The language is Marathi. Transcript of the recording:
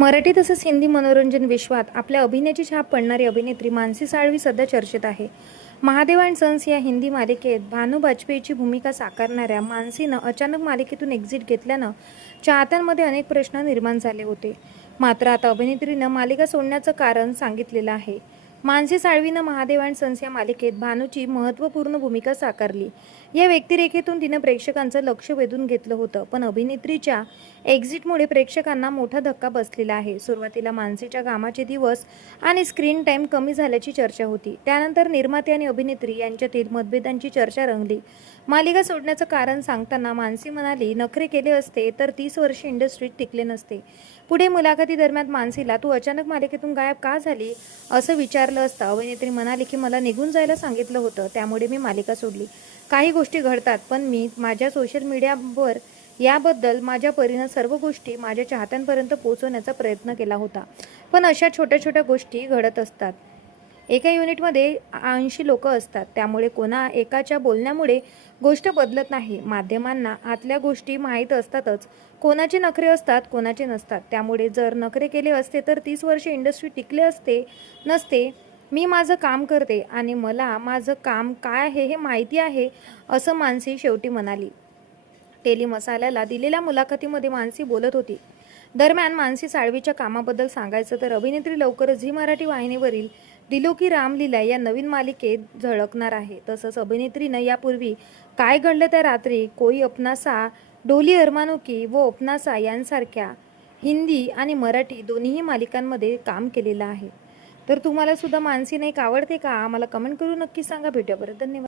मराठी तसंच हिंदी मनोरंजन विश्वात आपल्या अभिनयाची छाप पडणारी अभिनेत्री मानसी साळवी सध्या चर्चेत आहे. महादेव अँड सन्स या हिंदी मालिकेत भानू बाजपेयीची भूमिका साकारणाऱ्या मानसीनं अचानक मालिकेतून एक्झिट घेतल्यानं चाहत्यांमध्ये अनेक प्रश्न निर्माण झाले होते. मात्र आता अभिनेत्रीनं मालिका सोडण्याचं कारण सांगितलेलं आहे. मानसी साळवीनं महादेव अँड सन्स या मालिकेत भानूची महत्त्वपूर्ण भूमिका साकारली. या व्यक्तिरेखेतून तिनं प्रेक्षकांचं लक्ष वेधून घेतलं होतं, पण अभिनेत्रीच्या एक्झिटमुळे प्रेक्षकांना मोठा धक्का बसलेला आहे. सुरुवातीला मानसीच्या कामाचे दिवस आणि स्क्रीन टाईम कमी झाल्याची चर्चा होती. त्यानंतर निर्माते आणि अभिनेत्री यांच्यातील मतभेदांची चर्चा रंगली. मालिका सोडण्याचं कारण सांगताना मानसी म्हणाली, नखरे केले असते तर 30 वर्षे इंडस्ट्रीत टिकले नसते. पुढे मुलाखतीदरम्यान मानसीला तू अचानक मालिकेतून गायब का झाली असं विचारलं असता अभिनेत्री म्हणाली की मला निघून जायला सांगितलं होतं, त्यामुळे मी मालिका सोडली. काही गोष्टी घडतात, पण मी माझ्या सोशल मीडियावर याबद्दल माझ्या परीनं सर्व गोष्टी माझ्या चाहत्यांपर्यंत पोहोचवण्याचा प्रयत्न केला होता. पण अशा छोट्या छोट्या गोष्टी घडत असतात. एका युनिटमध्ये 80 लोक असतात, त्यामुळे कोणा एकाच्या बोलण्यामुळे गोष्ट बदलत नाही. माध्यमांना आतल्या गोष्टी माहीत असतातच. कोणाचे नखरे असतात, कोणाचे नसतात. त्यामुळे जर नखरे केले असते तर 30 वर्षे इंडस्ट्री टिकले नसते. मी माझं काम करते आणि मला माझं काम काय आहे हे माहिती आहे, असं मानसी शेवटी म्हणाली. टेली मसाल्याला दिलेल्या मुलाखतीमध्ये मानसी बोलत होती. दरम्यान मानसी साळवीच्या कामाबद्दल सांगायचं तर अभिनेत्री लवकरच झी मराठी वाहिनीवरील दिलो की रामलीला या नवीन मालिकेत झळकणार आहे. तसंच अभिनेत्रीनं यापूर्वी काय घडलं त्या रात्री, कोई अपना सा, डोली अरमानो की वो अपना सा यांसारख्या हिंदी आणि मराठी दोन्हीही मालिकांमध्ये काम केलेलं आहे. तर तुम्हाला सुद्धा मानसी नाईक आवडते का? आम्हाला कमेंट करून नक्की सांगा. भेटूया परत. धन्यवाद.